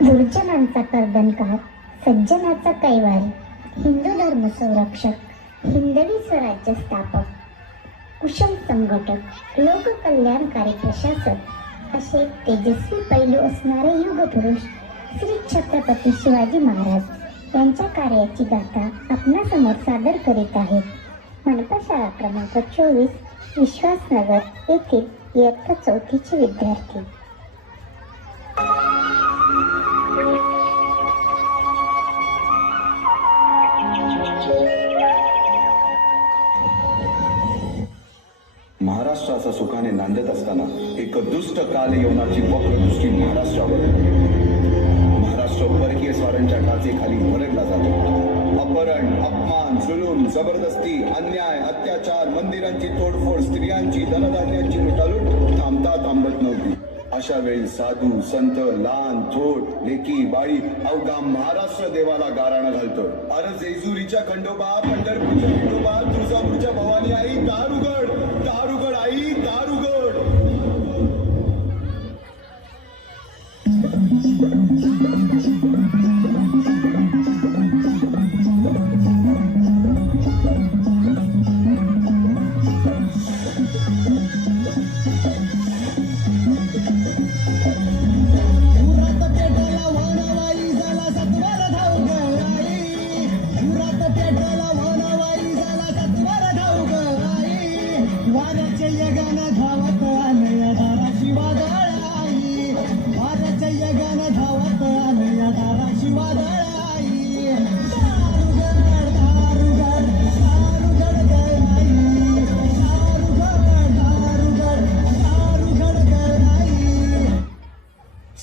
दुर्जनांचा कर्दनकार सज्जनाचा कैवारी हिंदू धर्म संरक्षक हिंदवी स्वराज्य स्थापक कुशल संघटक लोककल्याणकारी प्रशासक असे तेजस्वी पैलू असणारे युगपुरुष श्री छत्रपती शिवाजी महाराज यांच्या कार्याची गाथा आपणासमोर सादर करीत आहेत. मनपा शाळा क्रमांक चोवीस विश्वासनगर येथील इयत्ता चौथीचे विद्यार्थी. महाराष्ट्राचा सुखाने नांदत असताना एक दुष्ट काल येवनाची वक्रदृष्टी महाराष्ट्रावर महाराष्ट्र परकीय स्वारांच्या टाचेखाली भरडला जातो. अपहरण अपमान जुलूम जबरदस्ती अन्याय अत्याचार मंदिरांची तोडफोड स्त्रियांची धनधान्यांची लुटालूट थांबता थांबत नव्हती. अशा वेळी साधू संत लहान थोट लेकी बाळी अवघा महाराष्ट्र देवाला गाराणं घालतो. अरे जेजुरीच्या खंडोबा पंढरपूरच्या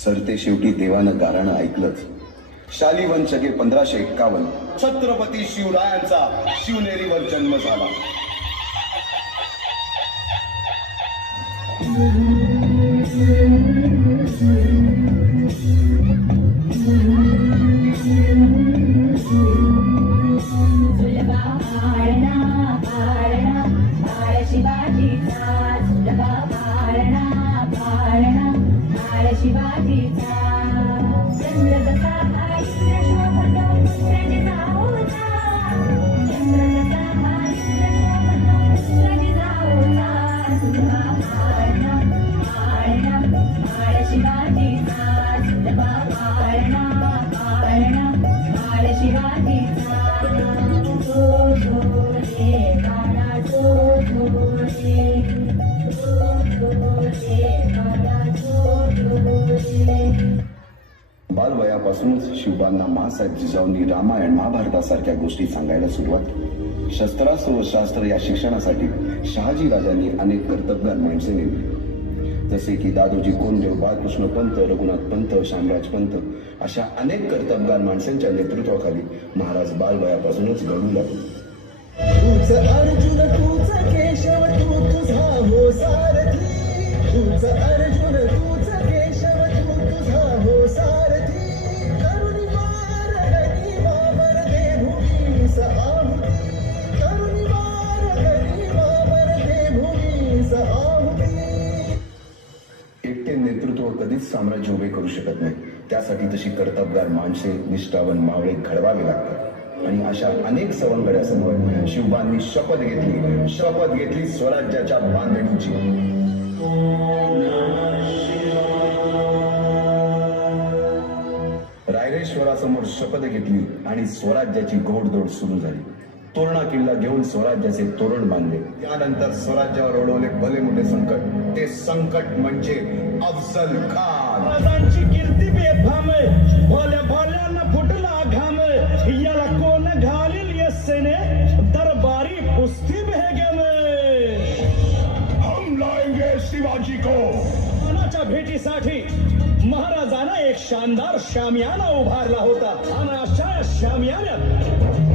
सरते शेवटी देवानं गाराणं ऐकलंच. शालिवंत शके पंधराशे एक्कावन्न. छत्रपती शिवरायांचा शिवनेरीवर जन्म झाला. शिवाजीचा बालवयापासूनच शिवबांना मासाहेब जिजाऊंनी रामायण महाभारतासारख्या गोष्टी सांगायला सुरुवात शस्त्रास्त्र व शास्त्र या शिक्षणासाठी शहाजी राजांनी अनेक कर्तबगार माणसे नेमली. जसे की दादोजी कोंडदेव बाळकृष्ण पंत रघुनाथ पंत शामराज पंत अशा अनेक कर्तबगार माणसांच्या नेतृत्वाखाली महाराज बालवयापासूनच घडू लागले. अर्जुन केशव तू तुझा हो सारथी. एकटे कधीच साम्राज्य उभे करू शकत नाही. त्यासाठी तशी कर्तबगार माणसे निष्ठावन मावळे घडवावे लागतात. आणि अशा अनेक सवंगड्यासमोर शिवबांनी शपथ घेतली. शपथ घेतली स्वराज्याच्या बांधणीची. रायरेश्वरासमोर शपथ घेतली आणि स्वराज्याची गोडदोड सुरू झाली. तोरणा किल्ला घेऊन स्वराज्याचे तोरण बांधले. त्यानंतर स्वराज्यावर ओढवले भले मोठे संकट. ते संकट म्हणजे अफजल खान. कीर्ती बेफाम भोल्या भोल्यांना फुटला घाम याला कोण घालील यस्सेने दरबारी कुस्ती भेगम हम लाएंगे शिवाजी को. भेटीसाठी महाराजांना एक शानदार शामियाना उभारला होता. आणि अशा शामियान्यात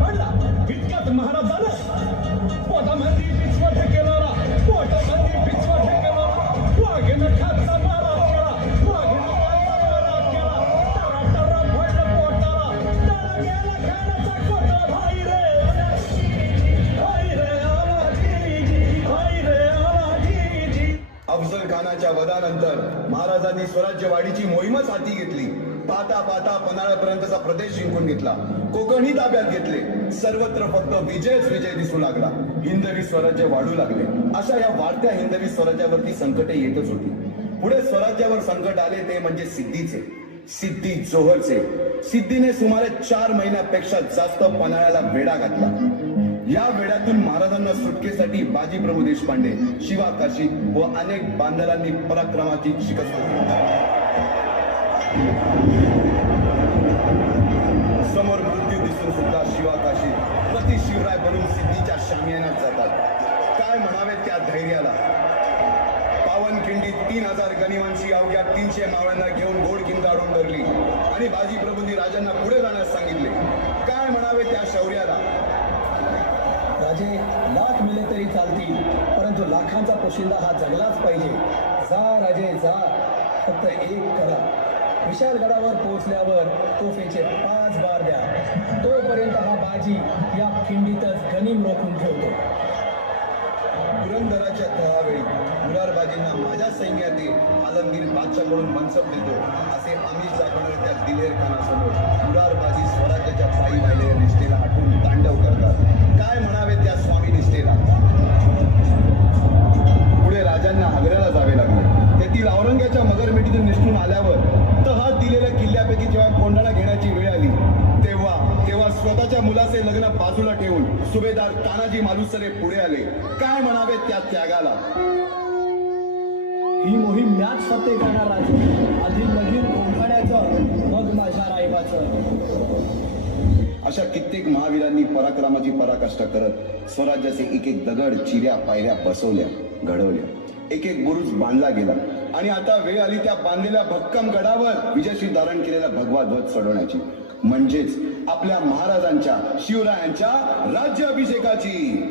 पडला इतक्यात महाराजानं पोटामध्ये पिचवट केला पोटामध्ये पिचवट केला वाघेनं खातचा मारा रावणाच्या वधानंतर महाराजांनी स्वराज्य वाढीची मोहीमच हाती घेतली. पाहता पाहता पन्हाळ्यापर्यंतचा प्रदेश जिंकून घेतला. कोकणही ताब्यात घेतले. सर्वत्र फक्त विजयच विजय दिसू लागला. हिंदवी स्वराज्य वाढू लागले. अशा या वाढत्या हिंदवी स्वराज्यावरती संकटे येतच होती. पुढे स्वराज्यावर संकट आले ते म्हणजे सिद्धीचे. सिद्धी जोहरचे. सिद्धीने सुमारे चार महिन्यापेक्षा जास्त पन्हाळ्याला वेढा घातला. या वेड्यातून महाराजांना सुटकेसाठी बाजी प्रभू देशपांडे शिवा काशी व अनेक बांधवांनी पराक्रमाची शिकस्त समोर मृत्यू दिसून सुद्धा शिवा काशी प्रति शिवराय बनून सिद्धीच्या शामियानात जातात. काय म्हणावे त्या धैर्याला? पावनखिंडी तीन हजार गनिमांची अवघ्या तीनशे मावळ्यांना घेऊन गोड किंदाडून धरली आणि बाजी प्रभूंनी राजांना पुढे जाण्यास सांगितले. काय म्हणावे त्या शौर्याला? माझे लाख मिले तरी चालतील परंतु लाखांचा पोशिंदा हा जगलाच पाहिजे. जा राजे जा. फक्त एक करा. विशालगडावर पोहोचल्यावर तोफेचे पाच बार द्या. तोपर्यंत हा बाजी या खिंडीतच गनिम रोखून ठेवतो. पुरंदराच्या तळावेळी मुरारबाजींना माझ्या सैन्यातील आलमगीर बादशाकडून मनसब देतो असे आमिष दाखवणारे त्या दिलेर खानासमोर मुरारबाजी लग्न बाजूला ठेवून सुभेदार तानाजी मालुसरे पुढे आले. काय म्हणावे त्या त्यागाला? ही मोहीम म्याच फत्ते करणार राजे. आधी लगीन कोंबड्याचं मग माझ्या रायबाचं. अशा कित्येक महावीरांनी पराक्रमाची पराकाष्ठा करत स्वराज्याचे एक एक दगड चिऱ्या पायऱ्या बसवल्या घडवल्या. एक एक बुरुज बांधला गेला. आणि आता वेळ आली त्या बांधलेल्या भक्कम गडावर विजयशी धारण केलेला भगवा ध्वज चढवण्याची म्हणजेच आपल्या महाराजांच्या शिवरायांच्या राज्याभिषेकाची.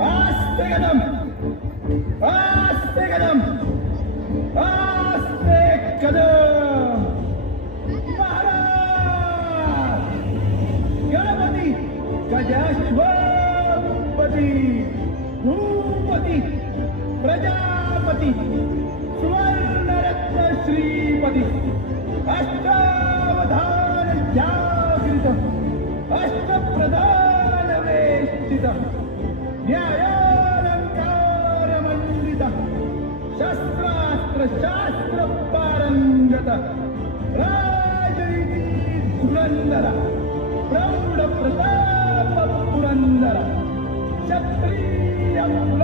Aztekanam! Aztekanam! Aztekanam! Maharaj! Ganapati! Gajashwapati! Bhupati! Prajapati! Suvarnaratna Sripati! Ashtar! ಮಾತ್ರ ಶಾಸ್ತ್ರ ಪಾರಂಗತ ರಾಜನೀತಿ ಪುರಂದರ ಪ್ರೌಢ ಪ್ರತಾಪ ಪುರಂದರ ಕ್ಷತ್ರಿಯ ಕುಲ